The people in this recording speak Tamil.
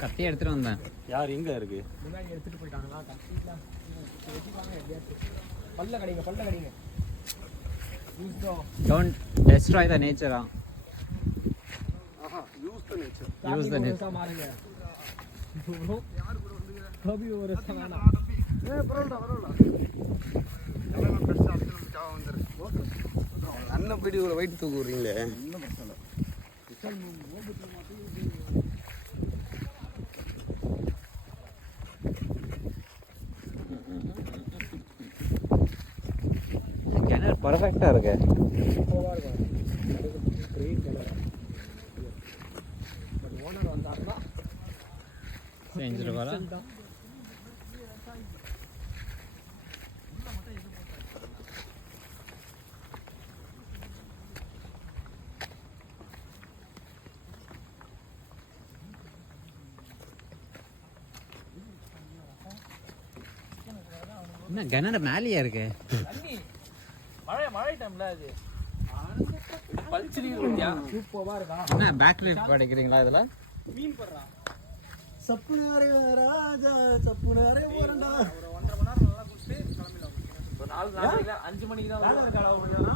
கத்தி எடுத்துட்டு வந்தேன். யார் எங்க இருக்கு? முன்னாடி எடுத்துட்டு போயிட்டாங்களா? கத்திலாம் வெட்டிப்பாங்க எப்படியாச்சு. பல்ல கடிங்க. Don't destroy the nature. Use the nature. Use the nature. மாறுங்க. கபி ஒரு சமானா. பரவாயில்ல. எல்லாம் பெருசா அடிச்சு நம்ம சாவ வந்துரு. அண்ணன் போயிட்டு ஒரு வெயிட் தூக்கு விடுறீங்களே. இன்னும் பிரச்சனை. கிணறு பர்ஃபெக்டா இருக்கு. சூப்பரா இருக்கு. Green colour. பட் ஓனர் வந்தாருன்னா செஞ்சிருவாரா? என்ன கிணறு மேலேயே இருக்கு. மழை டைம்ல அது பல்ச்சிரி இருக்கியா? சூப்பரா இருக்கா? என்ன பேக் லிஃப்ட் படிக்கிறீங்களா இதுல? மீன் பண்றா. சப்புனாரே ராஜா சப்புனாரே போறடா. ஒரு 1.5 மணி நேரம் நல்லா குடிச்சிட்டு கிளம்பிடலாம். ஒரு 4 5 மணிக்கு தான் வேலை இருக்காளா?